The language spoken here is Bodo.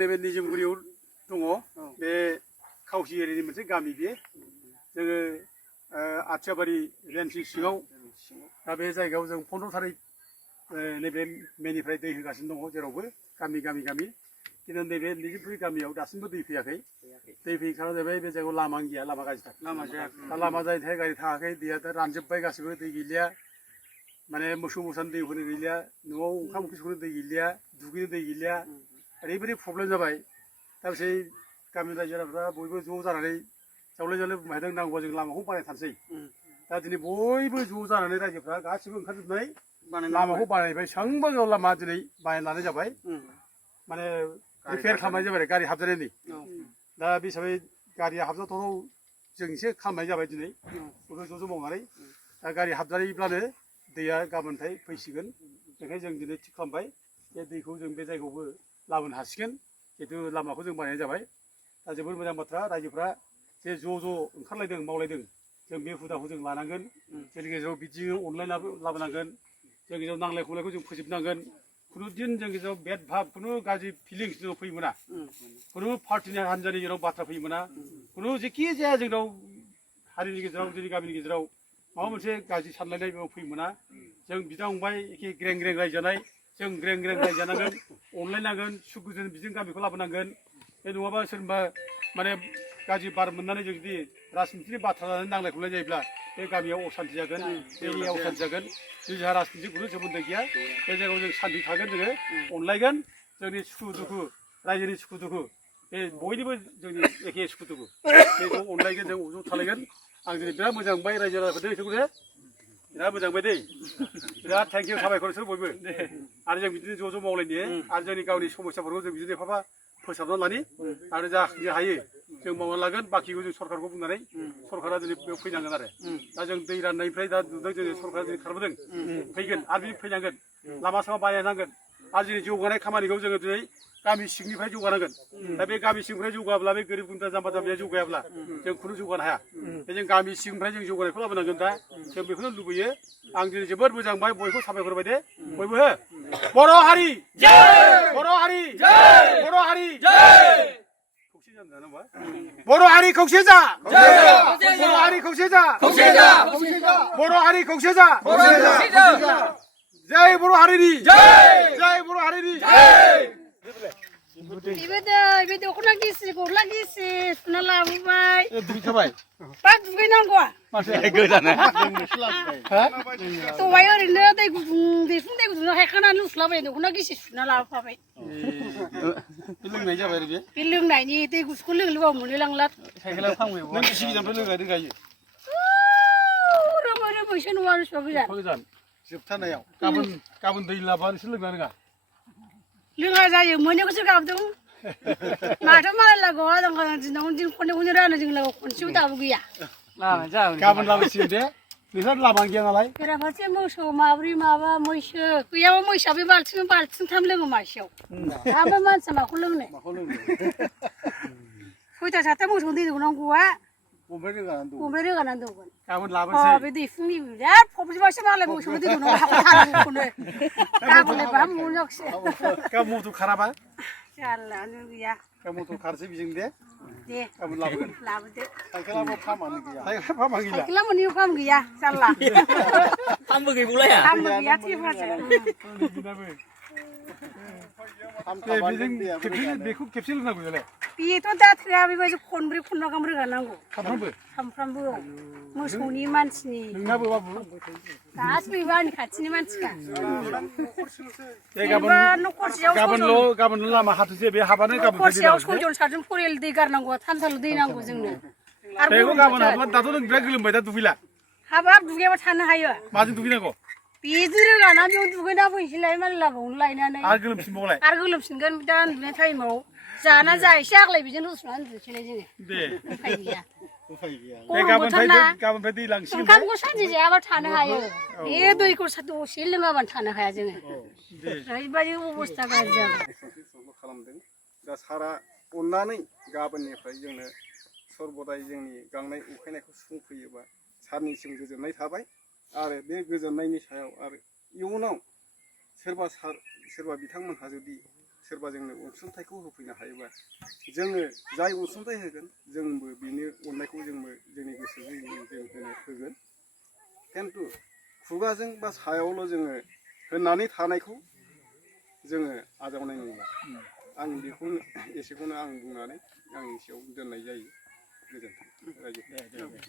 नैबे निजोमगुरियाव दङ बे खावसि एरियानि मोनसे गामि बेयो जोङो आथियाबारि रेन्जनि सिङाव दा बे जायगायाव जों 15 थारिख नैबे मेनिफ्राय दै होगासिनो दङ जेरावबो गामि खिन्थु नैबे निजोमगुरि गामियाव दासिमबो दै फैयाखै दै फैयै खारना जाबाय बे जायगायाव लामा गैया लामा गाज्रिथार दा लामा जायैखाय गारि थाङाखै दैया दा रानजोब्बाय गासिबो दै गैलिया माने मोसौ मोसानो दै होनो गैलिया न'आव ओंखाम ओंख्रि संनो दै गैलिया दुगैनो दै गैलिया ओरैबायदि प्रब्लेम जाबाय दा बिसोर गामिनि रायजो राजाफ्रा बयबो ज' जानानै जावले जावले बुंबायदों नांगौबा जों लामाखौ बानायथारसै दा दिनै बयबो ज' जानानै रायजोफ्रा गासिबो ओंखारजोबनानै लामाखौ बानायबाय बेसेबांबा गोलाव लामा दिनै बानायनानै जाबाय माने रिपेयार खालामनाय जाबाय गारि हाबजानायनि दा बे हिसाबै गारिया हाबजाथाव जों एसे खालामनाय जाबाय दिनै बयबो ज' मावनानै दा गारि हाबजानायब्लानो दैया गाबोनथाय फैसिगोन बेखायनो जों दिनै थिग खालामबाय बे दैखौ जों बे जायगायावबो लाबोनो हासिगोन जिहेतु लामाखौ जों बानायनाय जाबाय दा जोबोद मोजां बाथ्रा रायजोफ्रा जे ज' ओंखारलायदों मावलायदों जों बे हुदाखौ जों लानांगोन जोंनि गेजेराव बिदिनो अनलायनाबो लाबोनांगोन जोंनि गेजेराव नांलाय खमलायखौ जों फोजोबनांगोन खुनु दिन जोंनि गेजेराव भेद भाब खुनु गाज्रि फिलिंस जोंनाव फैनो मोना खुनु पार्टिनि हान्जानि गेजेराव बाथ्रा फैनो मोना खुनु जेखि जाया जोंनाव हारिनि गेजेराव जोंनि गामिनि गेजेराव माबा मोनसे गाज्रि सानलायनाय फैनो मोना जों बिदा फंबाय एखे ग्रें रायजानाय जों ग्रें रायजानांगोन अनलायनांगोन सुख गोजोन बिजों गामिखौ लाबोनांगोन बे नङाबा सोरबा माने गाज्रि बार मोननानै जों जुदि राजनितिनि बाथ्रा लानानै नांलाय खमलाय जायोब्ला बे गामियाव असान्ति जागोन बे एरियायाव असान्ति जागोन जोंहा राजनिति खुनु सोमोन्दो गैया बे जायगायाव जों सान्ति थागोन जोङो अनलायगोन जोंनि सुखु दुखु रायजोनि सुखु दुखु बे बयनिबो जोंनि एखे सुखु दुखु बेखौ अनलायगोन जों ज' थालायगोन आं दिनै बिराद मोजां मोनबाय रायजो राजाफोरजों बिसोरखौनो बिराद मोजां मोनबाय दै बिराद थेंक इउ साबायखर बिसोर बयबो आरो जों बिदिनो ज' मावलायनो आरो जोंनि गावनि समस्याफोरखौ जों बिदिनो एफाबा फोसाबनानै लानि आरो जा हायो जों मावना लागोन बाखिखौ जों सरकारखौ बुंनानै सरकारा दिनै बेयाव फैनांगोन आरो दा जों दै राननायनिफ्राय दा नुदों जोंनि सरकारा दिनै खारबोदों फैगोन आरो बिदि फैनांगोन लामा सामा बानायनांगोन आरो जोंनि जौगानाय खामानिखौ जोङो दिनै गामि सिंनिफ्राय जौगानांगोन दा बे गामि सिंनिफ्राय जौगाब्ला बे गोरिब गुन्द्रा जाम्बा जाम्बिया जौगायाब्ला जों खुनु जौगानो हाया बे जों गामि सिंनिफ्राय जों जौगानायखौ लाबोनांगोन दा जों बेखौनो लुबैयो आं दिनै जोबोद मोजां मोनबाय बयखौ साबायखर होबाय दे बयबो बर' हारि बर' हारि बर' हारि बर' हारि खौसे जा बर' हारि खौसे जा बर' हारि खौसे जा जय बर' हारिनि जय बर' हारिनि बे दख'ना गिसि गस्ला गिसि सुना लाबोबाय दुगैखाबाय दा दुगैनांगौआ दहाय ओरैनो दै गुदुं हायखानानै लुस्लाबाय दख'ना गिसि सुना लाबोफाबाय लोंनाय जाबाय आरो बे लोंनायनि दै गुसुखौ लोंबाबो मोनलायलांला साइकेलाव फांबाय नों गिसि गिदाननिफ्राय रोगायो रोमैसो नङा बेसेबां गोजान जोबथारनायाव गाबोन दै लाबा नोंसोर लोंना रोङा लोङा जायो मोनैखौसो गाबदों माथो मालाय लागोआव आजां दिनावनो दिन खननै रानो जों लागोआव खनसेबो दाबो गैया गाबोन लाबोसिगोन दे नोंस्रा लामा गैया नालाय बेराफारसे मोसौ माब्रै माबा मैसो गैयाबा मैसोआ बे बाल्थिंथाम लोङो मासेयाव ओमफ्राय मानसिया माखौ लोंनो सयथा सातथा मोसौ दै दौनांगौआ गंब्रै रोगानानै दौगोन गाबोन लाबोनोसै बे दैफुंनि बिराद फबजोबासो मालाय मोसौबो दै दौनांगौ हाखौ थानांगौखौनो गाबोनलाय बाहा मोनजाखिसै गाबोन मथ' खाराबा जारलानो गैया गाबोन मथ' खारसै बेजों दे गाबोन लाबोगोन लाबोदो साइकेलाबो फामानो गैया फामा गैला साइकेला मोननैबो फाम गैया जारला फामबो गैबावलाया फामबो गैया थेफाजों बेखौ खेबसे लोंनांगौ जालाय बेथ' दा थोआ बेबायदि खनब्रै खनबा गाहाम रोगानांगौ सामफ्रामबो मोसौनि मानसिनि नोंनाबो बाबु गासिबो आंनि खाथिनि मानसिखा गाबोनल' लामा हाथोंसै बे हाबानो न'खरसेयाव 6 जन 7 जन फरियाल दै गारनांगौ थामसाल दै नांगौ जोंनो बेखौ गाबोन हाबा दाथ' नों बिराद गोलोमबाय दा दुगैला हाबाब दुगैयाबा थानो हायो माजों दुगैनांगौ बेजों रोगाना बेयाव दुगैना फैनोसैलाय मालाय लागावनो लायनानै आरो गोलोमफिनबावलाय आरो गोलोमफिनगोन दा उन्दुनाय टाइमाव जाना जा एसे आग्लाय बेजों रुसुना उन्दुनोसैलाय जोङो दे उफाय गैया गाबोननिफ्राय दै लांसिगोन ओंखामखौ सानसे जायाबा थानो हायो बे दैखौ दसे लोङाबानो थानो हाया जोङो ओरैबायदि अबस्था गाज्रि जाबाय खालामदों दा सारा अननानै गाबोननिफ्राय जोंनो सर्बदाय जोंनि गांनाय उखैनायखौ सुफुंफैयोबा सारनिसिम गोजोननाय थाबाय आरो बे गोजोननायनि सायाव आरो इयुनाव सोरबा बिथांमोनहा जुदि सोरबा जोंनो अनसुंथाइखौ होफैनो हायोबा जोङो जाय अनसुंथाइ होगोन जोंबो बिनि अननायखौ जोंबो जोंनि गोसोजों जों होगोन खिन्थु खुगाजों बा सायावल' जोङो होननानै थानायखौ जोङो आजावनाय नंला आं बेखौनो एसेखौनो आं बुंनानै आं एसेयाव दोननाय जायो गोजोन्थों रायजोफोर जाबाय